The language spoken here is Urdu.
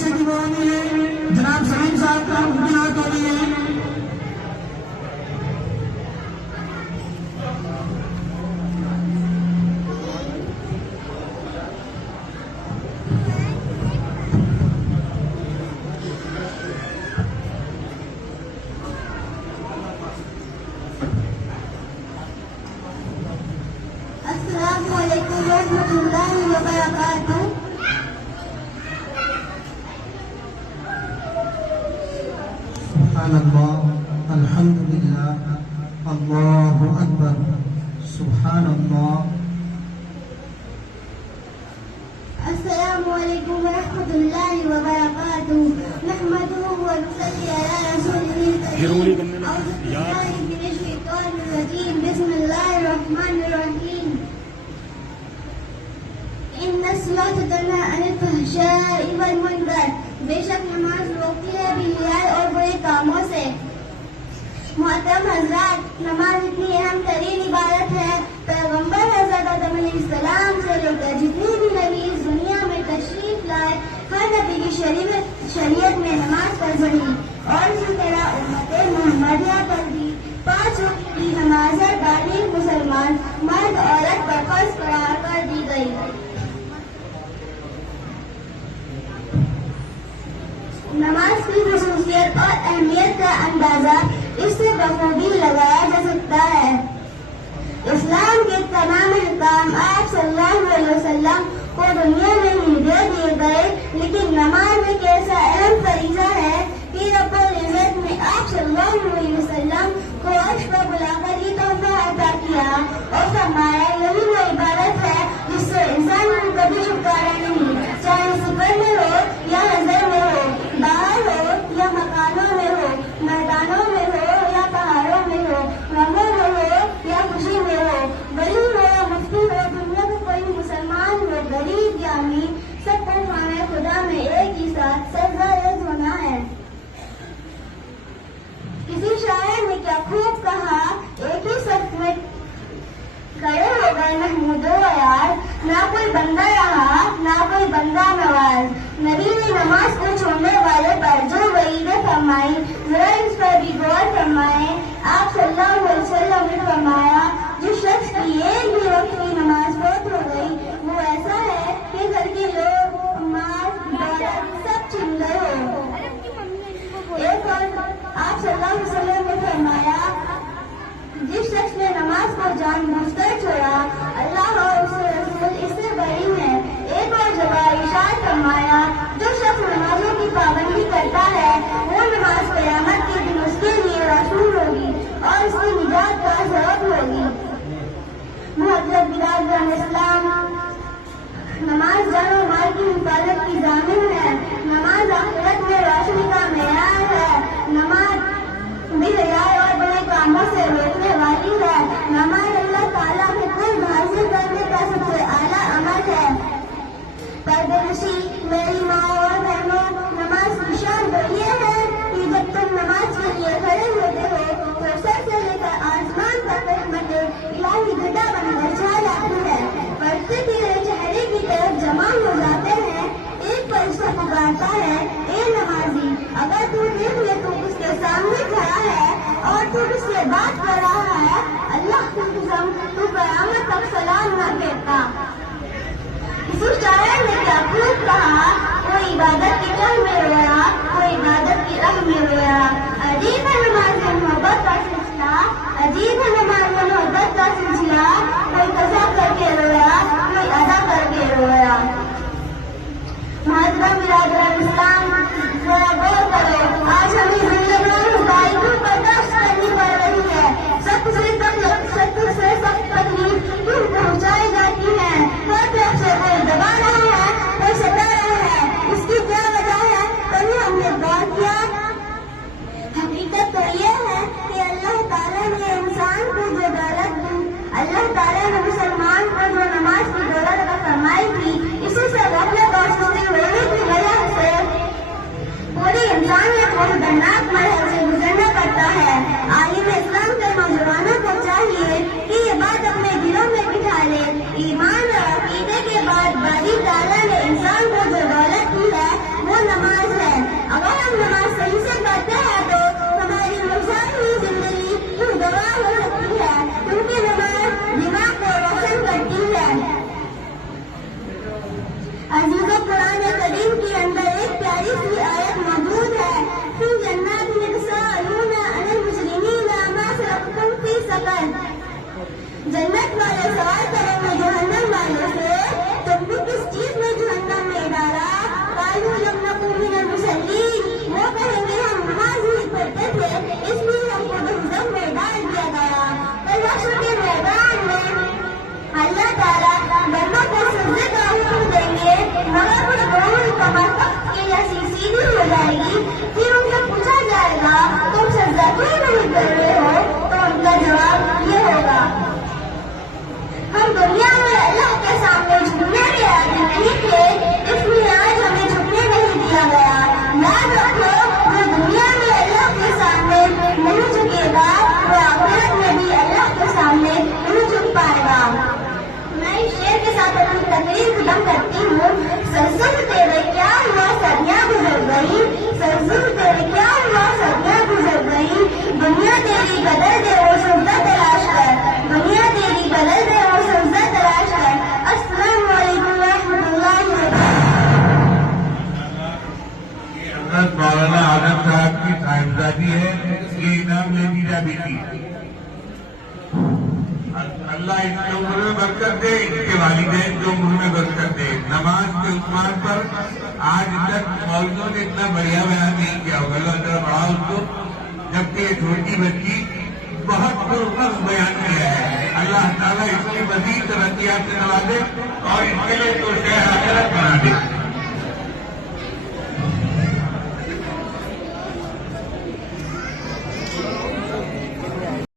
بچے کی وہ ہونی ہے جناب سلیم صاحب کا، ان کی ہاتھ ہونی ہے. السلام علیکم ورحمۃ اللہ وبرکاتہ. سبحان اللہ، الحمد للہ، اللہ اکبر، سبحان اللہ. السلام علیکم ورحمۃ اللہ وبرکاتہ. نحمده ونصلي على رسوله الكريم. اعوذ باللہ من الشیطان الرجیم. بسم اللہ الرحمن الرحیم. ان الصلاۃ تنہی عن الفحشاء والمنکر. بے شک نماز روکتی ہے برائی اور برے کاموں سے. محترم حضرات، نماز اتنی اہم ترین عبادت ہے. پیغمبر حضرت آدم علیہ السلام سے لے کر جتنی بھی نبی اس دنیا میں تشریف لائے، ہر نبی کی شریعت میں نماز فرض رہی اور اسی طرح امت محمدیہ پر بھی 5 وقت کی نماز بالغ مسلمان مرد عورت پر فرض قرار کر دی گئی. نماز کی خصوصیت اور اہمیت کا اندازہ اس سے بخوبی لگایا جا سکتا ہے. اسلام کے تمام احکام آپ صلی اللہ علیہ وسلم کو دنیا میں ہی دے دیے گئے، لیکن نماز ایک ایسا اہم فریضہ ہے کہ رب العزت نے آپ صلی اللہ علیہ وسلم کو عرش پر بلا کر یہ تحفہ عطا کیا اور فرمایا یہی وہ عبادت ہے جس سے انسان کو کبھی چھٹکارا نہیں، چاہے سفر میں ہو یا نظر میں ہو، باہر ہو یا مکانوں میں ہو، میدانوں میں ہو یا پہاڑوں میں ہو، غموں میں ہو یا خوشی میں ہو، بڑی ہو یا مفتی ہو، دنیا میں کوئی مسلمان ہو غریب یا امیر، سب کو خانہ خدا میں ایک ہی ساتھ سرگرم ہونا ہے. کسی شاعر نے کیا خوب کہا، ایک ہی صف میں کھڑے ہو گئے محمود و یار، نہ کوئی بندہ رہا نہ کوئی بندہ نواز. نبی نے نماز کو چھوڑنے والے پر جو وعیدیں فرمائی ذرا اس پر بھی غور فرمائیں. آپ صلی اللہ علیہ وسلم نے فرمایا جس شخص کی ایک بھی وقت کی نماز فوت ہو گئی وہ ایسا ہے کہ گھر کے لوگ مال دولت سب چھن گئے ہو. ایک اور آپ صلی اللہ علیہ وسلم نے فرمایا جس شخص نے نماز کو جان بوجھ کر چھوڑا اللہ اور اس کے رسول اس سے بری ہے. ایک اور جگہ ارشاد فرمایا جو شخص نمازوں کی پابندی کرتا ہے وہ نماز قیامت کے دن اس کے لیے رسول ہوگی اور اس کی نجات کا سبب ہوگی. محترم برادران اسلام، نماز جان و مال کی حفاظت کی ضامن ہے. نماز آخرت میں روشنی کا معیار ہے. نماز برائی اور برے کاموں سے روکنے والی ہے. نماز اللہ تعالیٰ کے قرب حاصل کرنے کا سب سے اعلیٰ عمل ہے. پردے نشی میری ماں اور بہنوں، نماز کی شان تو یہ ہے کہ جب تم نماز کے لیے کھڑے ہوتے ہو تو سر سے لے کر آسمان تک رحمت الہی گھٹا بن کر چھا جاتی ہے. پڑھتے تیرے چہرے کی طرف جمع ہو جاتے ہیں. ایک فرشتہ پکارتا ہے اے نمازی، اگر تو دیکھ لے تو اس کے سامنے کھڑا ہے اور تو اس سے بات کر رہا ہے، اللہ کی قسم تو قیامت تک سلام نہ کہتا. کسی شاعر نے کیا خوب کہا، کوئی عبادت کی راہ میں رویا کوئی عبادت کی راہ میں رویا. عجیب ہے نماز میں محبت کا سلسلہ، عجیب ہے نماز میں محبت کا سلسلہ. کوئی قضا کر کے رویا کوئی ادا کر کے رویا. محترم برادران اسلام، ذرا غور کرو، آج ہمیں زندگی خدائی کو برداشت کرنی پڑ رہی ہے. سخت سے سخت تکلیف کیوں پہنچائی جاتی ہے. ہر طرف سے کوئی دبا رہا ہے کوئی ستا رہا ہے. 41 آیت موجود ہے. فی جنات یتساءلون عن المجرمین ما سلککم فی سقر. جنت والے سوال کریں گے جہنم والے سے تم کو کس چیز میں جہنم میں ڈالا؟ قالوا لم نکن من المصلین. وہ کہیں گے ہم نماز نہیں پڑھتے تھے اس لیے ہم کو دوزخ میں ڈال دیا گیا. کل حشر کے میدان میں اللہ تعالیٰ بندوں کو سجدے کا حکم دیں گے مگر کچھ لوگوں کی کمر تخت کی جیسی سیدھی ہو جائے گی. پھر ان سے پوچھا جائے گا تم سجدہ کیوں نہیں کر رہے ہو؟ تو ان کا جواب یہ ہوگا ہم دنیا میں اللہ کے سامنے جھکنے کے عادی نہیں تھے اس لیے آج ہمیں جھکنے نہیں دیا گیا. یاد رکھو جو دنیا میں اللہ کے سامنے نہیں جھکے گا وہ آخرت میں بھی اللہ کے سامنے نہیں جھک پائے گا. میں اس شعر کے ساتھ اپنی تقریر ختم کرتی ہوں. سرزم تیرے کیا ہوا صدیاں گزر گئی. سرزم تیرے کیا ہوا صدیاں گزر گئی. دنیا تیری قدر دے وہ سجدہ تلاش کر. دنیا تیری قدر دے وہ سجدہ تلاش کر. السلام علیکم ورحمۃ اللہ وبرکاتہ. حضرت مولانا عالم صاحب کی صاحبزادی ہے یہ انعام لے لیجا بیٹی. اللہ ان کی عمر میں برکت دے ان کے والدین کی عمر میں برکت دے. نماز کے عنوان پر آج تک مولویوں نے اتنا بڑھیا بیان نہیں کیا ہوگا. اللہ ذرا بڑھا اس کو جبکہ یہ چھوٹی بچی بہت پرمخ بیان کیا ہے. اللہ تعالیٰ اس کی مزید ترقیات سے نوازے اور اس کے لیے تو شہر آخرت بنا دے.